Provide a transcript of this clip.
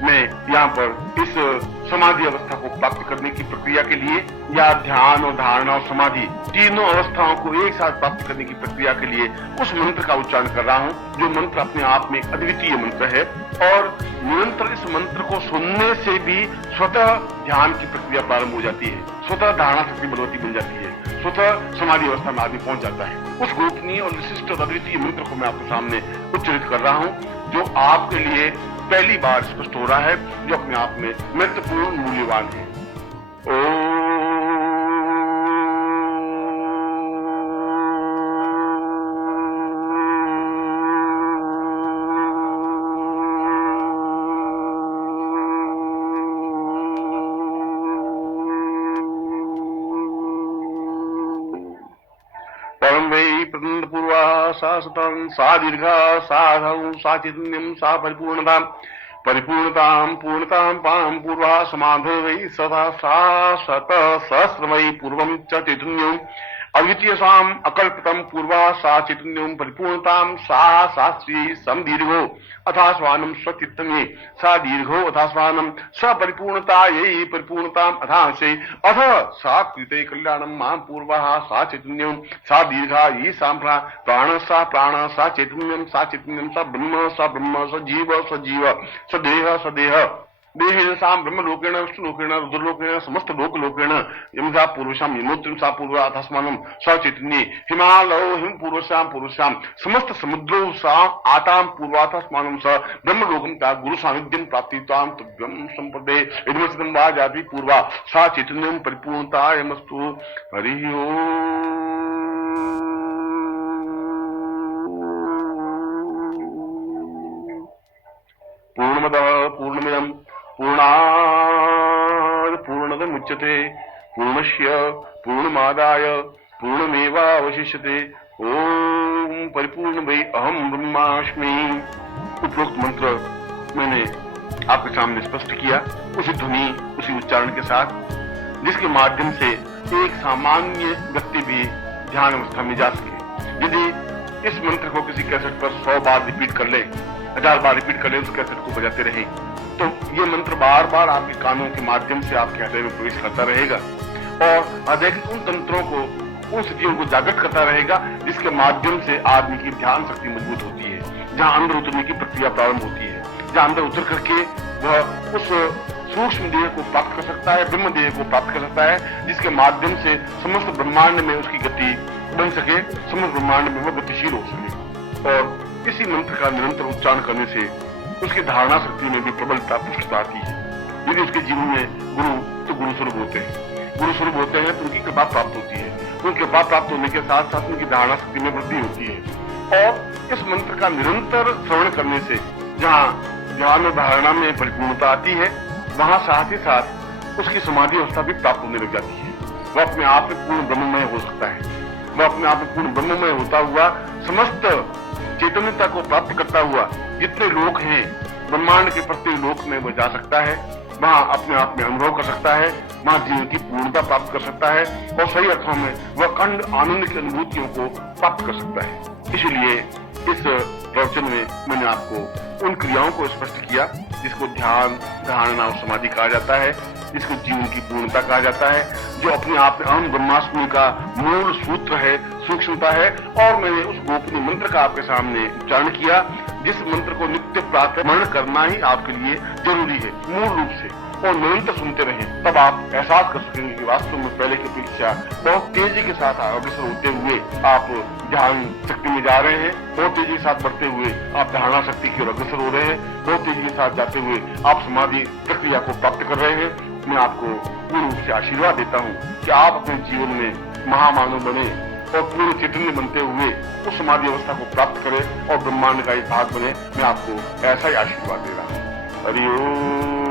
मैं यहाँ पर इस समाधि अवस्था को प्राप्त करने की प्रक्रिया के लिए या ध्यान और धारणा और समाधि तीनों अवस्थाओं को एक साथ प्राप्त करने की प्रक्रिया के लिए उस मंत्र का उच्चारण कर रहा हूँ, जो मंत्र अपने आप में एक अद्वितीय मंत्र है। और निरंतर इस मंत्र को सुनने से भी स्वतः ध्यान की प्रक्रिया प्रारंभ हो जाती है, स्वतः धारणा शक्ति बलवती बन जाती है, स्वतः समाधि अवस्था में आदमी पहुंच जाता है। उस गोपनीय और विशिष्ट और अद्वितीय मंत्र को मैं आपके सामने उच्चारित कर रहा हूँ, जो आपके लिए पहली बार स्पष्ट हो रहा है, जो अपने आप में महत्वपूर्ण मूल्यवान है। सा सतं सा दीर्घा सा सा चैतन्यं सा परिपूर्णतां पूर्णतां पां पूर्वा समाधो वै सदा सा शत सहस्रमयी पूर्वं च चैतन्यम् अद्वितीय साम अकल्पितम पूर्वा सा चैतन्यम परिपूर्णताम सा शास्त्री सम दीर्घो अथा स्वानम स्वचित्तमे सा दीर्घो अथा स्वानम स परिपूर्णता यही परिपूर्णताम अथा से अथ सा कृते कल्याणम मां पूर्वा सा चैतन्यम सा दीर्घा ये सांप्रा प्राण सा चैतन्यम सा ब्रह्म स जीव स देह देहेन सा ब्रह्मलोकेण विष्णुलोकेण रुद्रलोकेण समस्त लोकलोकेण यम सा पूर्वशाम यमोत्तम सा पूर्वा अथस्मानं स चैतन्ये हिमालयो हिम पूर्वशाम समस्त समुद्रो सा आतां पूर्वाथस्मानं स ब्रह्मलोकं ता गुरु सानिध्यं प्राप्तितां तुभ्यं संपदे इदमसिदं वा जाति पूर्वा सा चैतन्यं परिपूर्णतायमस्तु हरि ओम। पूर्णमदः पूर्णमिदं पूर्णात् पूर्णमुदच्यते पूर्णस्य पूर्णमादाय पूर्णमेवावशिष्यते। ओम परिपूर्ण वै अहम ब्रह्मास्मि। उपरोक्त मंत्र मैंने आपके सामने स्पष्ट किया, उसी ध्वनि उसी उच्चारण के साथ, जिसके माध्यम से एक सामान्य व्यक्ति भी ध्यान अवस्था में जा सके। यदि इस मंत्र को किसी कैसेट पर 100 बार रिपीट कर ले, 1000 बार रिपीट कर ले, उस कैसेट को बजाते रहे, तो ये मंत्र बार बार आपके कानों के माध्यम से आपके हृदय में प्रवेश करता रहेगा और हृदय के उन तंत्रों को, उन स्थितियों को जागृत करता रहेगा, जिसके माध्यम से आदमी की ध्यान शक्ति मजबूत होती है, जहां अंदर उतरने की प्रक्रिया प्रारंभ होती है, जहां अंदर उतर करके वह उस सूक्ष्म देह को प्राप्त कर सकता है, ब्रह्म देह को प्राप्त कर सकता है, जिसके माध्यम से समस्त ब्रह्मांड में उसकी गति बन सके, समस्त ब्रह्मांड में वह गतिशील हो सके। और इसी मंत्र का निरंतर उच्चारण करने से उसकी धारणा शक्ति में भी प्रबलता पुष्टता आती है। यदि उसके जीवन में गुरु तो गुरु स्वरूप होते हैं, गुरु स्वरूप होते हैं तो उनकी कृपा प्राप्त होती है, उनकी कृपा प्राप्त होने के साथ साथ उनकी धारणा शक्ति में वृद्धि होती है। और इस मंत्र का निरंतर श्रवण करने से जहाँ ध्यान और धारणा में परिपूर्णता आती है, वहां साथ ही साथ उसकी समाधि अवस्था भी प्राप्त होने लग जाती है। वह अपने आप में पूर्ण ब्रह्ममय हो सकता है, वह अपने आप में पूर्ण ब्रह्ममय होता हुआ समस्त चैतन्यता को प्राप्त करता हुआ जितने लोक हैं ब्रह्मांड के प्रत्येक लोक में वह जा सकता है, वहां अपने आप में अनुभव कर सकता है, वहां जीवन की पूर्णता प्राप्त कर सकता है और सही अर्थों में वह अखंड आनंद की अनुभूतियों को प्राप्त कर सकता है। इसलिए इस प्रवचन में मैंने आपको उन क्रियाओं को स्पष्ट किया जिसको ध्यान, धारणा और समाधि कहा जाता है, जिसको जीवन की पूर्णता कहा जाता है, जो अपने आप में अहम ब्रह्मास्मि का मूल सूत्र है, सूक्ष्मता है। और मैंने उस गोपनीय मंत्र का आपके सामने उच्चारण किया, जिस मंत्र को नित्य प्रातः स्मरण करना ही आपके लिए जरूरी है मूल रूप से, और निरंतर सुनते रहें, तब आप एहसास कर सकेंगे कि वास्तव में पहले की अपेक्षा बहुत तेजी के साथ अग्रसर होते हुए आप ध्यान शक्ति में जा रहे हैं, बहुत तेजी के साथ बढ़ते हुए आप धारणा शक्ति की ओर अग्रसर हो रहे हैं, बहुत तेजी के साथ जाते हुए आप समाधि प्रक्रिया को प्राप्त कर रहे हैं। मैं आपको पूर्ण रूप से आशीर्वाद देता हूँ कि आप अपने जीवन में महामानव बने और पूर्ण चैतन्य बनते हुए उस समाधि अवस्था को प्राप्त करें और ब्रह्मांड का एक भाग बने। मैं आपको ऐसा ही आशीर्वाद दे रहा हूँ। हरि ओम।